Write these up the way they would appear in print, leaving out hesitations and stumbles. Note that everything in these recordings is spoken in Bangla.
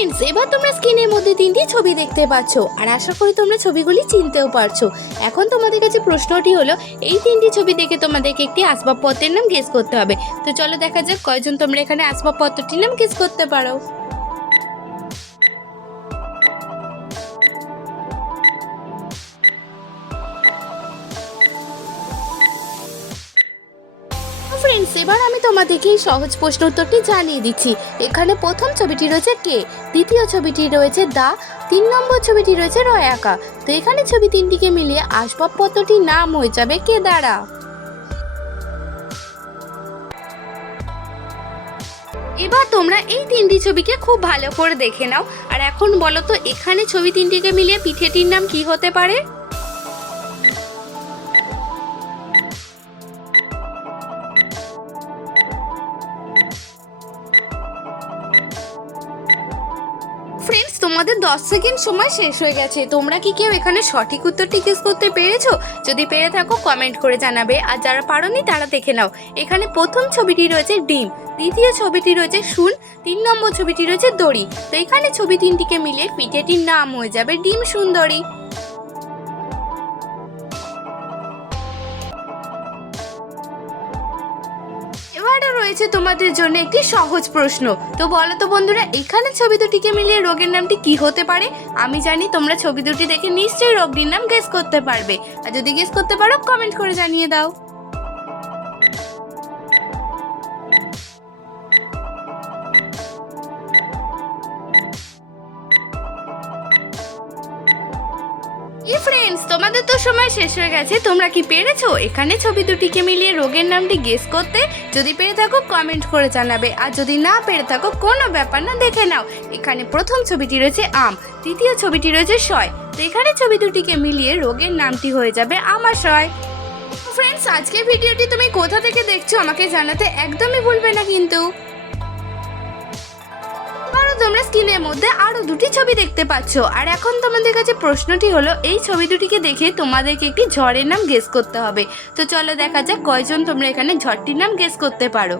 ফ্রেন্ডস, এবার তোমরা স্ক্রিনের মধ্যে তিনটি ছবি দেখতে পাচ্ছ আর আশা করি তোমরা ছবিগুলি চিনতেও পারছো। এখন তোমাদের কাছে প্রশ্নটি হলো, এই তিনটি ছবি দেখে তোমাদেরকে একটি আসবাবপত্রের নাম গেস করতে হবে। তো চলো দেখা যাক কয়জন তোমরা এখানে আসবাবপত্রটির নাম গেস করতে পারো। ফ্রেন্ডস, এবার আমি তোমাদেরকে এই সহজ প্রশ্ন উত্তরটি জানিয়ে দিচ্ছি। এখানে প্রথম ছবিটি রয়েছে কে, দ্বিতীয় ছবিটি রয়েছে দা, 3 নম্বর ছবিটি রয়েছে রয় আঁকা। তো এখানে ছবি তিনটিকে মিলিয়ে আসবাবপত্রটির নাম হয়ে যাবে কে দ্বারা। এবার তোমরা এই তিনটি ছবিকে খুব ভালো করে দেখে নাও আর এখন বলো তো এখানে ছবি তিনটিকে মিলিয়ে পিঠেটির নাম কি হতে পারে। ফ্রেন্ডস, তোমাদের 10 সেকেন্ড সময় শেষ হয়ে গেছে। তোমরা কি কেউ এখানে সঠিক উত্তরটি গেস করতে পেরেছো? যদি পেরে থাকো কমেন্ট করে জানাবে, আর যারা পারোনি তারা দেখে নাও। এখানে প্রথম ছবিটি রয়েছে ডিম, দ্বিতীয় ছবিটি রয়েছে শুন, 3 নম্বর ছবিটি রয়েছে দড়ি। তো এখানে ছবি তিনটিকে মিলিয়ে পিঠেটির নাম হয়ে যাবে ডিম সুন্দরী। এবারে রয়েছে তোমাদের জন্য একটি সহজ প্রশ্ন। তো বলো তো বন্ধুরা, এখানে ছবি দুটিকে মিলিয়ে রোগের নামটি কি হতে পারে? আমি জানি তোমরা ছবি দুটি দেখে নিশ্চয়ই রোগটির নাম গেস করতে পারবে, আর যদি গেস করতে পারো কমেন্ট করে জানিয়ে দাও। ফ্রেন্ডস, তোমাদের তো সময় শেষ হয়ে গেছে। তোমরা কি পেরেছো এখানে ছবি দুটিকে মিলিয়ে রোগের নামটি গেস করতে? যদি পেরে থাকো কমেন্ট করে জানাবে, আর যদি না পেরে থাকো কোনো ব্যাপার না, দেখে নাও। এখানে প্রথম ছবিটি রয়েছে আম, দ্বিতীয় ছবিটি রয়েছে শয়। তো এখানে ছবি দুটিকে মিলিয়ে রোগের নামটি হয়ে যাবে আমাশয়। ফ্রেন্ডস, আজকের ভিডিওটি তুমি কোথা থেকে দেখছো আমাকে জানাতে একদমই ভুলবে না কিন্তু। তোমরা স্ক্রিনের মধ্যে আরো দুটি ছবি দেখতে পাচ্ছ, আর এখন তোমাদের কাছে প্রশ্নটি হলো, এই ছবি দুটিকে দেখে তোমাদেরকে একটি ঝড়ের নাম গেস করতে হবে। তো চলো দেখা যাক কয়জন তোমরা এখানে ঝড়টির নাম গেস করতে পারো।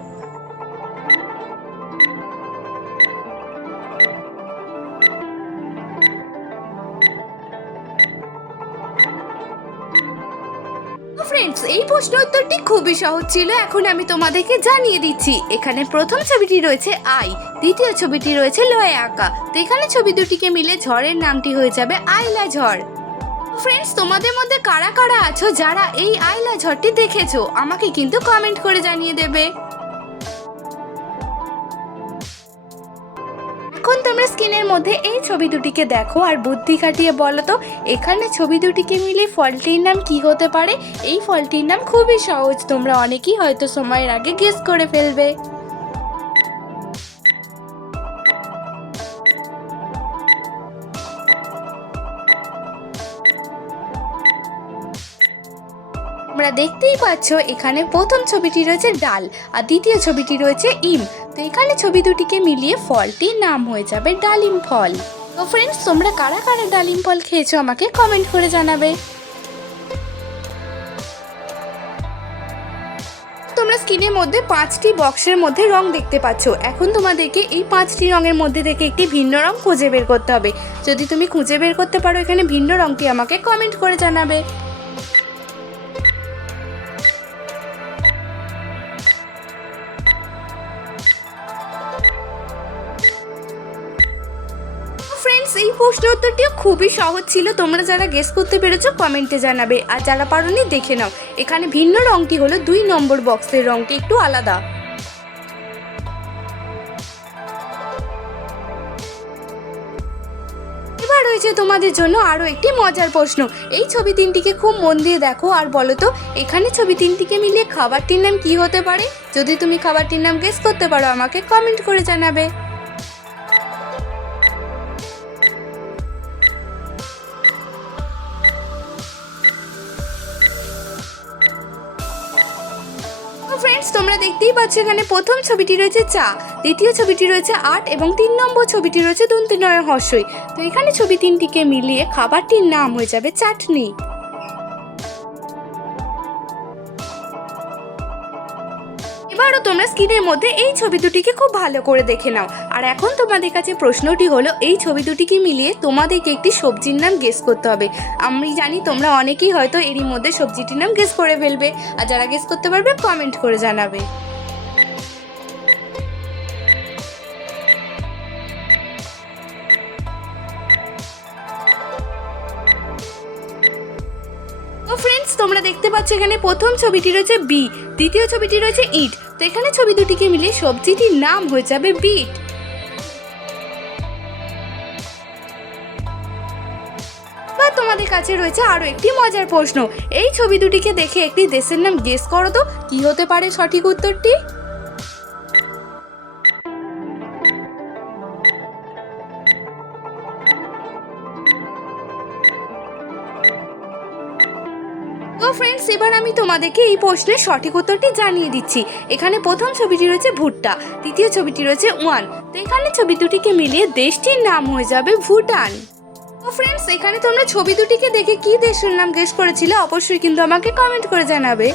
ফ্রেন্ডস, এই প্রশ্ন উত্তরটি খুবই সহজ ছিল। এখন আমি তোমাদেরকে জানিয়ে দিচ্ছি। এখানে প্রথম ছবিটি রয়েছে আই, দ্বিতীয় ছবিটি রয়েছে লয়ে আঁকা। তো এখানে ছবি দুটিকে মিলে ঝড়ের নামটি হয়ে যাবে আইলা ঝড়। ফ্রেন্ডস, তোমাদের মধ্যে কারা কারা আছো যারা এই আইলা ঝড়টি দেখেছো আমাকে কিন্তু কমেন্ট করে জানিয়ে দেবে। এখন তোমরা স্ক্রিনের মধ্যে এই ছবি দুটিকে দেখো আর বুদ্ধি খাটিয়ে বলো তো এখানে ছবি দুটিকে মিলে ফলটির নাম কি হতে পারে। এই ফলটির নাম খুবই সহজ, তোমরা অনেকেই হয়তো সময়ের আগে গেস করে ফেলবে। তোমরা দেখতেই পাচ্ছ এখানে প্রথম ছবিটি রয়েছে ডাল, আর দ্বিতীয় ছবিটি রয়েছে ইম। তো এখানে ছবি দুটিকে মিলিয়ে ফলটির নাম হয়ে যাবে ডালিম ফল। তো ফ্রেন্ডস, তোমরা কারা কারা ডালিম ফল খেয়েছো আমাকে কমেন্ট করে জানাবে। তোমরা স্ক্রিনের মধ্যে 5টি বক্সের মধ্যে রং দেখতে পাচ্ছ। এখন তোমাদেরকে এই 5টি রঙের মধ্যে থেকে একটি ভিন্ন রং খুঁজে বের করতে হবে। যদি তুমি খুঁজে বের করতে পারো এখানে ভিন্ন রংটি আমাকে কমেন্ট করে জানাবে। ফ্রেন্ডস, এই প্রশ্ন উত্তরটিও খুবই সহজ ছিল। তোমরা যারা গেস করতে পেরেছো কমেন্টে জানাবে, আর যারা পারোনি দেখে নাও। এখানে ভিন্ন রংটি হলো 2 নম্বর বক্সের রংটি একটু আলাদা। এবার রয়েছে তোমাদের জন্য আরো একটি মজার প্রশ্ন। এই ছবি তিনটিকে খুব মন দিয়ে দেখো আর বলো তো এখানে ছবি তিনটিকে মিলিয়ে খাবারটির নাম কি হতে পারে। যদি তুমি খাবারটির নাম গেস করতে পারো আমাকে কমেন্ট করে জানাবে। ফ্রেন্ডস, তোমরা দেখতেই পাচ্ছ এখানে প্রথম ছবিটি রয়েছে চা, দ্বিতীয় ছবিটি রয়েছে আট এবং 3 নম্বর ছবিটি রয়েছে দন্তি নয় হর্ষই। তো এখানে ছবি তিনটিকে মিলিয়ে খাবারটির নাম হয়ে যাবে চাটনি। এবারও তোমরা স্ক্রিনের মধ্যে এই ছবি দুটিকে খুব ভালো করে দেখে নাও। আর এখন তোমাদের কাছে প্রশ্নটি হলো, এই ছবি দুটিকে মিলিয়ে তোমাদেরকে একটি সবজির নাম গেস করতে হবে। আমি জানি তোমরা অনেকেই হয়তো এরই মধ্যে সবজিটির নাম গেস করে ফেলবে, আর যারা গেস করতে পারবে কমেন্ট করে জানাবে। তো ফ্রেন্ডস, তোমরা দেখতে পাচ্ছ এখানে প্রথম ছবিটি রয়েছে বি, দ্বিতীয় ছবিটি রয়েছে ইট। তো এখানে ছবি দুটিকে মিলিয়ে সবজিটির নাম হয়ে যাবে বিট। বা তোমাদের কাছে রয়েছে আরো একটি মজার প্রশ্ন, এই ছবি দুটিকে দেখে একটি দেশের নাম গেস করো তো কি হতে পারে সঠিক উত্তরটি। তো ফ্রেন্ডস, এবার আমি তোমাদেরকে এই প্রশ্নের সঠিক উত্তরটি জানিয়ে দিচ্ছি। এখানে প্রথম ছবিটি রয়েছে ভুট্টা, দ্বিতীয় ছবিটি রয়েছে ওয়ান। তো এখানে ছবি দুটিকে মিলিয়ে দেশটির নাম হয়ে যাবে ভুটান। তো ফ্রেন্ডস, এখানে তোমরা ছবি দুটিকে দেখে কি দেশের নাম গেস করেছিলে অবশ্যই কিন্তু আমাকে কমেন্ট করে জানাবে।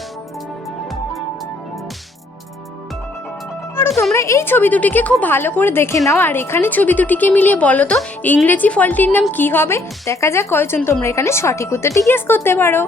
আর তোমরা এই ছবি দুটিকে খুব ভালো করে দেখে নাও, আর এখানে ছবি দুটিকে মিলিয়ে বলো তো ইংরেজি ফলটির নাম কি হবে। দেখা যাক কয়জন তোমরা এখানে সঠিক উত্তরটি গেস করতে পারো।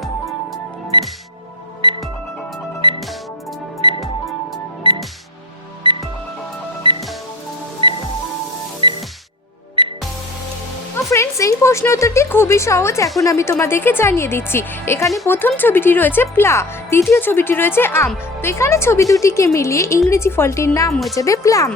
ফ্রেন্ডস, এই প্রশ্ন উত্তরটি খুবই সহজ, এখন আমি তোমাদেরকে জানিয়ে দিচ্ছি। এখানে প্রথম ছবিটি রয়েছে প্লা, দ্বিতীয় ছবিটি রয়েছে আম। তো এখানে ছবি দুটিকে মিলিয়ে ইংরেজি ফলটির নাম হয়ে যাবে প্লাম।